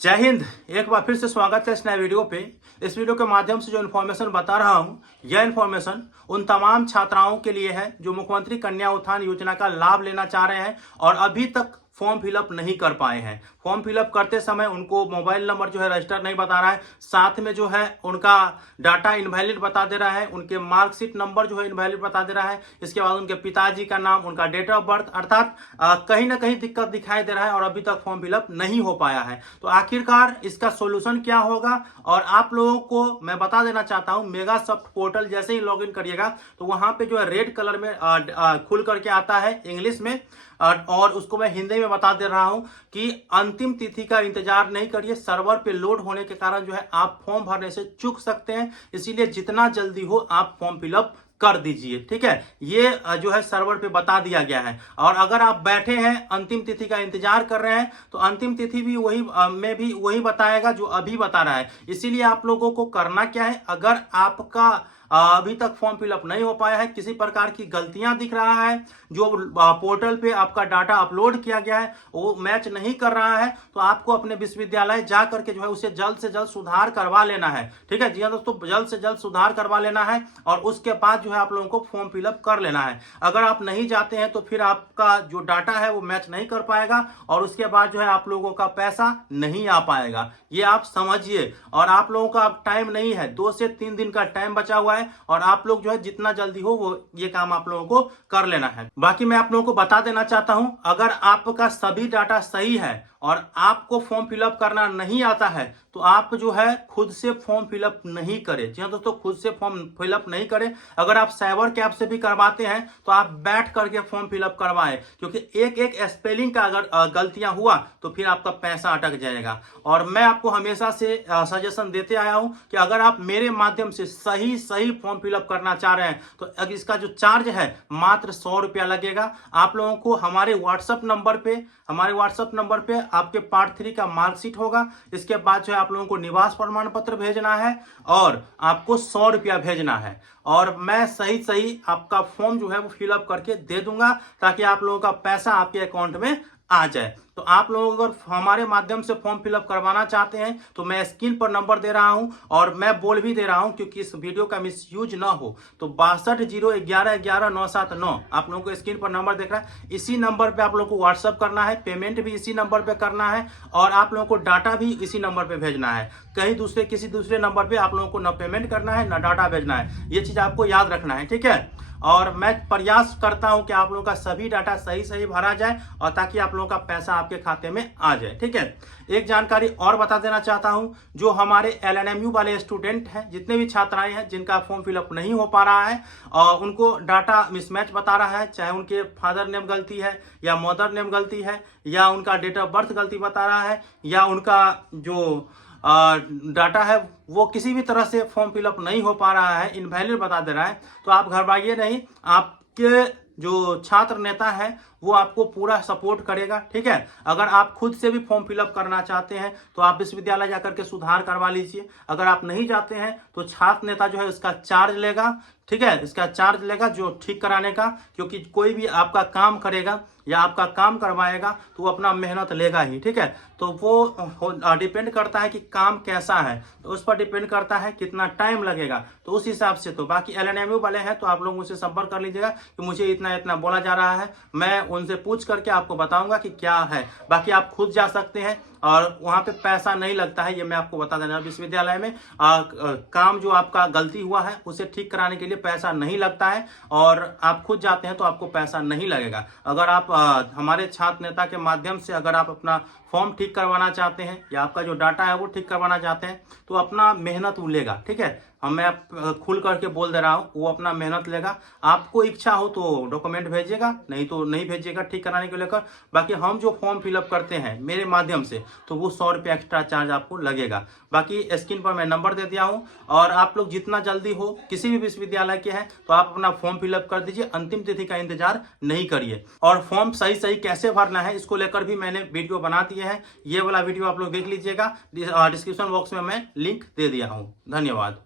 जय हिंद। एक बार फिर से स्वागत है इस नए वीडियो पे। इस वीडियो के माध्यम से जो इन्फॉर्मेशन बता रहा हूँ, यह इन्फॉर्मेशन उन तमाम छात्राओं के लिए है जो मुख्यमंत्री कन्या उत्थान योजना का लाभ लेना चाह रहे हैं और अभी तक फॉर्म फिलअप नहीं कर पाए हैं। फॉर्म फिलअप करते समय उनको मोबाइल नंबर जो है रजिस्टर नहीं बता रहा है, साथ में जो है उनका डाटा इनवैलिड बता दे रहा है, उनके मार्कशीट नंबर जो है इनवैलिड बता दे रहा है, इसके बाद उनके पिताजी का नाम, उनका डेट ऑफ बर्थ, अर्थात कहीं ना कहीं दिक्कत दिखाई दे रहा है और अभी तक फॉर्म फिलअप नहीं हो पाया है। तो आखिरकार इसका सोल्यूशन क्या होगा, और आप लोगों को मैं बता देना चाहता हूं, मेगा सॉफ्ट पोर्टल जैसे ही लॉगिन करिएगा तो वहां पे जो है रेड कलर में खुल करके आता है इंग्लिश में, और उसको मैं हिंदी में बता दे रहा हूं कि अंतिम तिथि का इंतजार नहीं करिए। सर्वर पे लोड होने के कारण जो है आप फॉर्म भरने से चूक सकते हैं, इसीलिए जितना जल्दी हो आप फॉर्म फिलअप कर दीजिए। ठीक है, ये जो है सर्वर पे बता दिया गया है। और अगर आप बैठे हैं अंतिम तिथि का इंतजार कर रहे हैं तो अंतिम तिथि भी वही में भी वही बताएगा जो अभी बता रहा है। इसीलिए आप लोगों को करना क्या है, अगर आपका अभी तक फॉर्म फिलअप नहीं हो पाया है, किसी प्रकार की गलतियां दिख रहा है, जो पोर्टल पे आपका डाटा अपलोड किया गया है वो मैच नहीं कर रहा है, तो आपको अपने विश्वविद्यालय जा करके जो है उसे जल्द से जल्द सुधार करवा लेना है। ठीक है जी हाँ दोस्तों, जल्द से जल्द सुधार करवा लेना है और उसके बाद जो है आप लोगों को फॉर्म फिलअप कर लेना है। अगर आप नहीं जाते हैं तो फिर आपका जो डाटा है वो मैच नहीं कर पाएगा और उसके बाद जो है आप लोगों का पैसा नहीं आ पाएगा, ये आप समझिए। और आप लोगों का अब टाइम नहीं है, 2 से 3 दिन का टाइम बचा हुआ है और आप लोग जो है जितना जल्दी हो वो ये काम आप लोगों को कर लेना है। बाकी मैं आप लोगों को बता देना चाहता हूं, अगर आपका सभी डाटा सही है और आपको फॉर्म फिलअप करना नहीं आता है तो आप जो है खुद से फॉर्म फिलअप नहीं करें। जी हाँ दोस्तों, खुद से फॉर्म फिलअप नहीं करें। अगर आप साइबर कैफ से भी करवाते हैं तो आप बैठ करके फॉर्म फिलअप करवाएं, क्योंकि एक एक स्पेलिंग का अगर गलतियां हुआ तो फिर आपका पैसा अटक जाएगा। और मैं आपको हमेशा से सजेशन देते आया हूं कि अगर आप मेरे माध्यम से सही सही फॉर्म फिलअप करना चाह रहे हैं तो इसका जो चार्ज है मात्र 100 रुपया लगेगा। आप लोगों को हमारे व्हाट्सएप नंबर पे आपके पार्ट 3 का मार्कशीट होगा, इसके बाद जो है आप लोगों को निवास प्रमाण पत्र भेजना है और आपको 100 रुपया भेजना है और मैं सही आपका फॉर्म जो है वो फिलअप करके दे दूंगा ताकि आप लोगों का पैसा आपके अकाउंट में आ जाए। तो आप लोग अगर हमारे माध्यम से फॉर्म फिलअप करवाना चाहते हैं तो मैं स्क्रीन पर नंबर दे रहा हूं और मैं बोल भी दे रहा हूं क्योंकि इस वीडियो का मिसयूज ना हो, तो 6201111979 आप लोगों को स्क्रीन पर नंबर देख रहा है, इसी नंबर पे आप लोगों को व्हाट्सअप करना है, पेमेंट भी इसी नंबर पे करना है और आप लोगों को डाटा भी इसी नंबर पे भेजना है। कहीं किसी दूसरे नंबर पे आप लोगों को न पेमेंट करना है न डाटा भेजना है, ये चीज आपको याद रखना है। ठीक है, और मैं प्रयास करता हूं कि आप लोगों का सभी डाटा सही भरा जाए और ताकि आप लोगों का पैसा आपके खाते में आ जाए। ठीक है, एक जानकारी और बता देना चाहता हूं, जो हमारे LNMU वाले स्टूडेंट हैं, जितने भी छात्राएं हैं जिनका फॉर्म फिलअप नहीं हो पा रहा है और उनको डाटा मिसमैच बता रहा है, चाहे उनके फादर नेम गलती है या मदर नेम गलती है या उनका डेट ऑफ बर्थ गलती बता रहा है या उनका जो डाटा है वो किसी भी तरह से फॉर्म फिलअप नहीं हो पा रहा है, इनवैलिड बता दे रहा है, तो आप घबराइए नहीं। आपके जो छात्र नेता है वो आपको पूरा सपोर्ट करेगा। ठीक है, अगर आप खुद से भी फॉर्म फिलअप करना चाहते हैं तो आप विश्वविद्यालय जाकर के सुधार करवा लीजिए। अगर आप नहीं जाते हैं तो छात्र नेता जो है इसका चार्ज लेगा। ठीक है, इसका चार्ज लेगा जो ठीक कराने का, क्योंकि कोई भी आपका काम करेगा या आपका काम करवाएगा तो वो अपना मेहनत लेगा ही। ठीक है, तो वो डिपेंड करता है कि काम कैसा है, तो उस पर डिपेंड करता है कितना टाइम लगेगा, तो उस हिसाब से। तो बाकी LNMU वाले हैं तो आप लोग मुझसे संपर्क कर लीजिएगा कि मुझे इतना बोला जा रहा है, मैं उनसे पूछ करके आपको बताऊंगा कि क्या है। बाकी आप खुद जा सकते हैं और वहां पे पैसा नहीं लगता है, ये मैं आपको बता देना। विश्वविद्यालय में काम जो आपका गलती हुआ है उसे ठीक कराने के लिए पैसा नहीं लगता है और आप खुद जाते हैं तो आपको पैसा नहीं लगेगा। अगर आप हमारे छात्र नेता के माध्यम से अगर आप अपना फॉर्म ठीक करवाना चाहते हैं या आपका जो डाटा है वो ठीक करवाना चाहते हैं तो अपना मेहनत वो लेगा। ठीक है, मैं खुल करके बोल दे रहा हूँ, वो अपना मेहनत लेगा। आपको इच्छा हो तो डॉक्यूमेंट भेजिएगा, नहीं तो नहीं भेजिएगा ठीक कराने को लेकर। बाकी हम जो फॉर्म फिलअप करते हैं मेरे माध्यम से तो वो 100 रुपया एक्स्ट्रा चार्ज आपको लगेगा। बाकी स्क्रीन पर मैं नंबर दे दिया हूँ और आप लोग जितना जल्दी हो, किसी भी विश्वविद्यालय के हैं तो आप अपना फॉर्म फिलअप कर दीजिए, अंतिम तिथि का इंतजार नहीं करिए। और फॉर्म सही कैसे भरना है इसको लेकर भी मैंने वीडियो बना दिए हैं, ये वाला वीडियो आप लोग देख लीजिएगा, डिस्क्रिप्शन बॉक्स में मैं लिंक दे दिया हूँ। धन्यवाद।